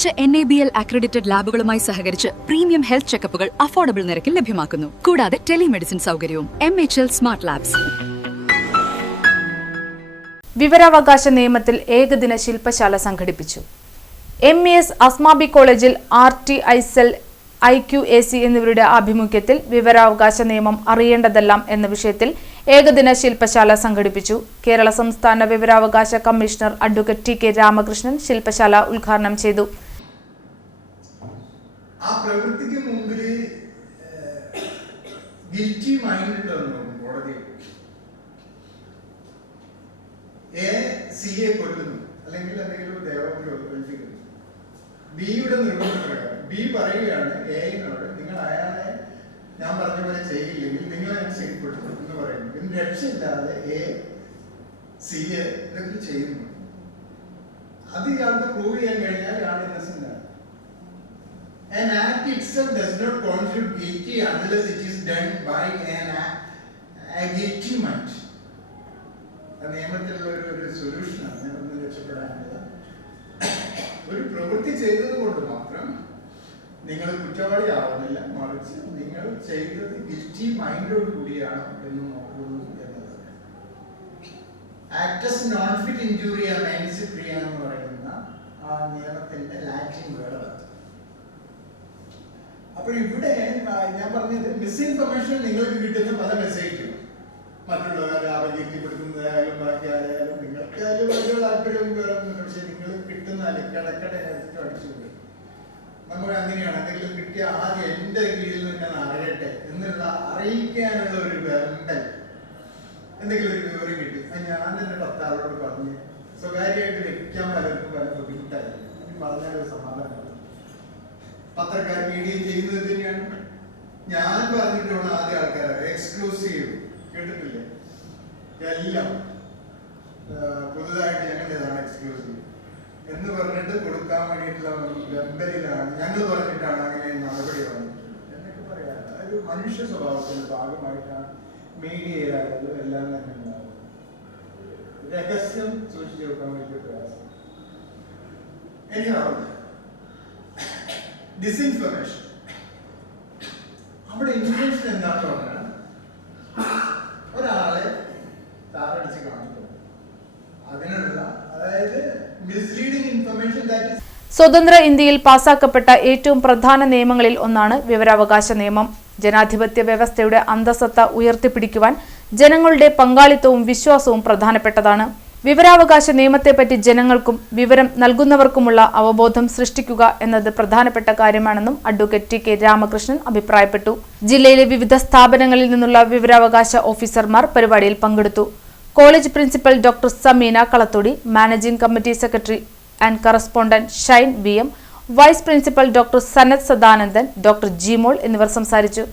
മികച്ച NABL accredited ലാബുകളുമായി സഹകരിച്ച് premium health ചെക്കപ്പുകൾ affordable നിരക്കിൽ ലഭ്യമാക്കുന്നു. കൂടാതെ ടെലിമെഡിസിൻ സൗകര്യവും. MHL smart labs. വിവരാവകാശ നിയമത്തിൽ ഏകദിന ശില്പശാല സംഘടിപ്പിച്ചു. MES അസ്മാബി കോളേജിൽ RT ഐസെൽ IQAC എന്നിവരുടെ ആഭിമുഖ്യത്തിൽ വിവരാവകാശ നിയമം അറിയേണ്ടതെല്ലാം എന്ന വിഷയത്തിൽ ഏകദിന ശില്പശാല സംഘടിപ്പിച്ചു. കേരള സംസ്ഥാന വിവരാവകാശ കമ്മീഷണർ അഡ്വക്കേറ്റ് TK രാമകൃഷ്ണൻ ശില്പശാല ഉദ്ഘാടനം ചെയ്തു. ബിയുടെ നിർബന്ധപ്രകാരം ബി പറയുകയാണ് എനോട്, നിങ്ങൾ അയാളെ ഞാൻ പറഞ്ഞ പോലെ ചെയ്യില്ലെങ്കിൽ നിങ്ങളെ ശരിപ്പെടുത്തും എന്ന് പറയുന്നു. ഇതിന് രക്ഷയില്ലാതെ CA ഇതൊക്കെ ചെയ്യുന്നു. അത് ഇയാൾക്ക് പ്രൂവ് ചെയ്യാൻ കഴിഞ്ഞാൽ ഇയാൾ ഇന്നസെന്റ് ആണ്. An act itself does not constitute guilty unless it is done by a guilty mind. നിയമത്തിലുള്ള ഒരു സൊല്യൂഷനാണ് ഒന്ന് രക്ഷപ്പെടാനുള്ളത്. ഒരു പ്രവൃത്തി ചെയ്തത് കൊണ്ട് മാത്രം നിങ്ങൾ കുറ്റവാളിയാവുന്നില്ല, മറിച്ച് നിങ്ങൾ ചെയ്തത് ഗിൽറ്റി മൈൻഡോട് കൂടിയാണ് എന്ന് നോക്കുന്നു എന്നത്. ആക്ടസ് നോൺ ഫിറ്റ് ഇൻജൂറിയ മെൻസ് പ്രിയ എന്ന് പറയുന്ന ആ നിയമത്തിന്റെ ലാറ്റിൻ വേർഡ്. അപ്പോൾ ഇവിടെ ഞാൻ പറഞ്ഞത് മിസ്ഇൻഫർമേഷൻ നിങ്ങൾക്ക് കിട്ടുന്ന പല മെസ്സേജും മറ്റുള്ളവരെ അപകീർത്തിപ്പെടുത്തുന്നതായാലും ബാക്കി ആയാലും നിങ്ങൾക്കായാലും വലിയ താല്പര്യവും വേറൊന്നും, പക്ഷെ നിങ്ങൾ കിട്ടുന്ന കിടക്കടെ അടിച്ചുപോയി. നമ്മൾ അങ്ങനെയാണ്, എന്തെങ്കിലും കിട്ടിയ ആദ്യം എന്റെ കീഴിൽ നിന്ന് അറിയട്ടെ എന്നുള്ള അറിയിക്കാനുള്ള ഒരു വെമ്പൽ. എന്തെങ്കിലും ഒരു വിവരം കിട്ടി, ഞാൻ തന്നെ 10 ആളോട് പറഞ്ഞ് സ്വകാര്യമായിട്ട് വെക്കാൻ പലർക്കും പല ബുദ്ധിമുട്ടായിരുന്നു. പറഞ്ഞാലൊരു സമാധാനമാണ്. പത്രക്കാർ മീഡിയ ചെയ്യുന്നത് തന്നെയാണ്. ഞാൻ പറഞ്ഞിട്ടാണ് ആദ്യ ആൾക്കാർ എക്സ്ക്ലൂസീവ് കേട്ടിട്ടില്ലേ, എല്ലാം പുതുതായിട്ട് ഞങ്ങളുടേതാണ് എക്സ്ക്ലൂസീവ് എന്ന് പറഞ്ഞിട്ട് കൊടുക്കാൻ വേണ്ടിയിട്ടുള്ള വെമ്പലിലാണ്. ഞങ്ങൾ പറഞ്ഞിട്ടാണ് അങ്ങനെ നടപടി വന്നിട്ടുള്ളത് എന്നൊക്കെ പറയാം. ഒരു മനുഷ്യ സ്വഭാവത്തിന്റെ ഭാഗമായിട്ടാണ് മീഡിയയിലായാലും എല്ലാം തന്നെ ഉണ്ടാകുന്നത്. രഹസ്യം സൂക്ഷിച്ചു വെക്കാൻ വലിയ പ്രയാസം. ഡിസ്ഇൻഫർമേഷൻ, അവിടെ ഇൻഫർമേഷൻ എന്താണെന്ന് പറഞ്ഞാൽ ഒരാളെ താറടിച്ച് കാണിക്കും. അതിനുള്ള അതായത് മിസ്ലീഡിംഗ് ഇൻഫർമേഷൻ. സ്വതന്ത്ര ഇന്ത്യയിൽ പാസാക്കപ്പെട്ട ഏറ്റവും പ്രധാന നിയമങ്ങളിൽ ഒന്നാണ് വിവരാവകാശ നിയമം. ജനാധിപത്യ വ്യവസ്ഥയുടെ അന്തസത്ത ഉയർത്തിപ്പിടിക്കുവാൻ ജനങ്ങളുടെ പങ്കാളിത്തവും വിശ്വാസവും പ്രധാനപ്പെട്ടതാണ്. വിവരാവകാശ നിയമത്തെപ്പറ്റി ജനങ്ങൾക്കും വിവരം നൽകുന്നവർക്കുമുള്ള അവബോധം സൃഷ്ടിക്കുക എന്നത് പ്രധാനപ്പെട്ട കാര്യമാണെന്നും അഡ്വക്കേറ്റ് TK രാമകൃഷ്ണൻ അഭിപ്രായപ്പെട്ടു. ജില്ലയിലെ വിവിധ സ്ഥാപനങ്ങളിൽ നിന്നുള്ള വിവരാവകാശ ഓഫീസർമാർ പരിപാടിയിൽ പങ്കെടുത്തു. College principal doctor Sameena Kalathodi, managing committee secretary and correspondent Shine VM, vice principal doctor Sanath Sadanandan, doctor Jimol എന്നിവർ സംസാരിച്ചു.